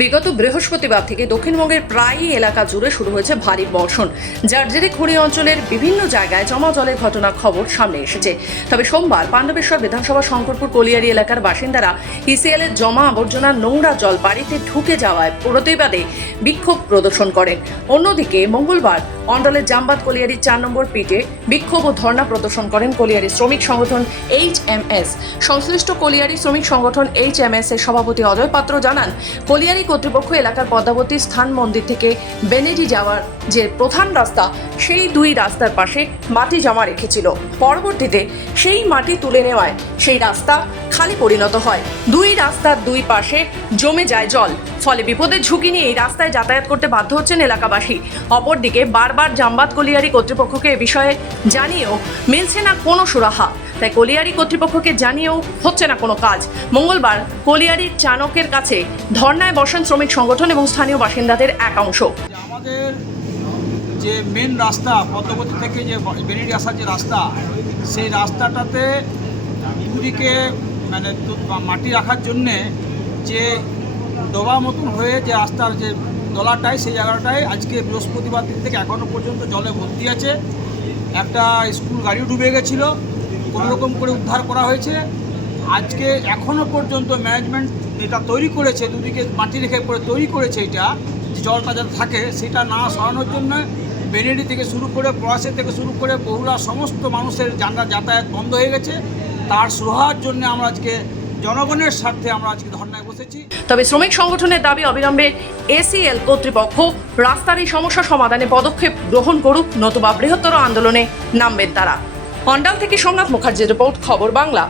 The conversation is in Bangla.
বিগত বৃহস্পতিবার থেকে দক্ষিণবঙ্গের প্রায়ই এলাকা জুড়ে শুরু হয়েছে ভারী বর্ষণ, যার জেরে খড়ি অঞ্চলের বিভিন্ন জায়গায় জমা জলের ঘটনা খবর সামনে এসেছে। তবে সোমবার পাণ্ডবেশ্বর বিধানসভা শঙ্করপুর কলিয়ারি এলাকার বাসিন্দারা ইসিএল এর জমা আবর্জনা নোংরা জল বাড়িতে ঢুকে যাওয়ায় প্রতিবাদে বিক্ষোভ প্রদর্শন করেন। অন্যদিকে মঙ্গলবার অন্ডলের জামবাদ কলিয়ারি 4 নম্বর পিটে বিক্ষোভ ও ধর্ণা প্রদর্শন করেন কলিয়ারি শ্রমিক সংগঠন HMS। সংশ্লিষ্ট কলিয়ারি শ্রমিক সংগঠন HMS এর সভাপতি অজয় পাত্র জানান, কলিয়ারি কর্তৃপক্ষ এলাকার পদ্মাবতী স্থান মন্দির থেকে বেনেডি যাওয়ার যে প্রধান রাস্তা, সেই দুই রাস্তার পাশে মাটি জমা রেখেছিল। পরবর্তীতে সেই মাটি তুলে নেওয়ায় সেই রাস্তা খালি পরিণত হয়। দুই রাস্তার দুই পাশে জমে যায় জল, ফলে বিপদের ঝুঁকি নিয়ে এই রাস্তায় যাতায়াত করতে বাধ্য হচ্ছেন এলাকাবাসী। অপরদিকে বারবার জামবাদ কলিয়ারি কর্তৃপক্ষকে এ বিষয়ে জানিয়েও মিলছে না কোনো সুরাহা, তাই কলিয়ারি কর্তৃপক্ষকে জানিয়েও হচ্ছে না কোনো কাজ। মঙ্গলবার কলিয়ারির চাণকের কাছে ধর্নায় বসেন শ্রমিক সংগঠন এবং স্থানীয় বাসিন্দাদের এক অংশ। আমাদের যে মেন রাস্তা পদ্মাবতী থেকে যে বেনিডি আসার যে রাস্তা, সেই রাস্তাটাতে দুদিকে মানে মাটি রাখার জন্যে যে ডোবা মতন হয়ে যে রাস্তার যে দলাটায়, সেই জায়গাটায় আজকে বৃহস্পতিবার দিন থেকে এখনও পর্যন্ত জলে ভর্তি আছে। একটা স্কুল গাড়িও ডুবে গেছিলো, কোনোরকম করে উদ্ধার করা হয়েছে। আজকে এখনও পর্যন্ত ম্যানেজমেন্ট এটা তৈরি করেছে, দুদিকে মাটি রেখে পরে তৈরি করেছে, এটা যে জলটা যাতে থাকে সেটা না সরানোর জন্য বেনেডি থেকে শুরু করে পলাশে থেকে শুরু করে বহুলা সমস্ত মানুষের যাতায়াত বন্ধ হয়ে গেছে। তার সুরাহার জন্য আমরা আজকে জনগণের স্বার্থে আমরা আজকে ধর্নায় বসেছি। তবে শ্রমিক সংগঠনের দাবি, অবিলম্বে ACL কর্তৃপক্ষ রাস্তার এই সমস্যা সমাধানে পদক্ষেপ গ্রহণ করুক, নতুবা বৃহত্তর আন্দোলনে নামবেন তারা। অন্ডাল থেকে সোমনাথ মুখার্জির রিপোর্ট, খবর বাংলা।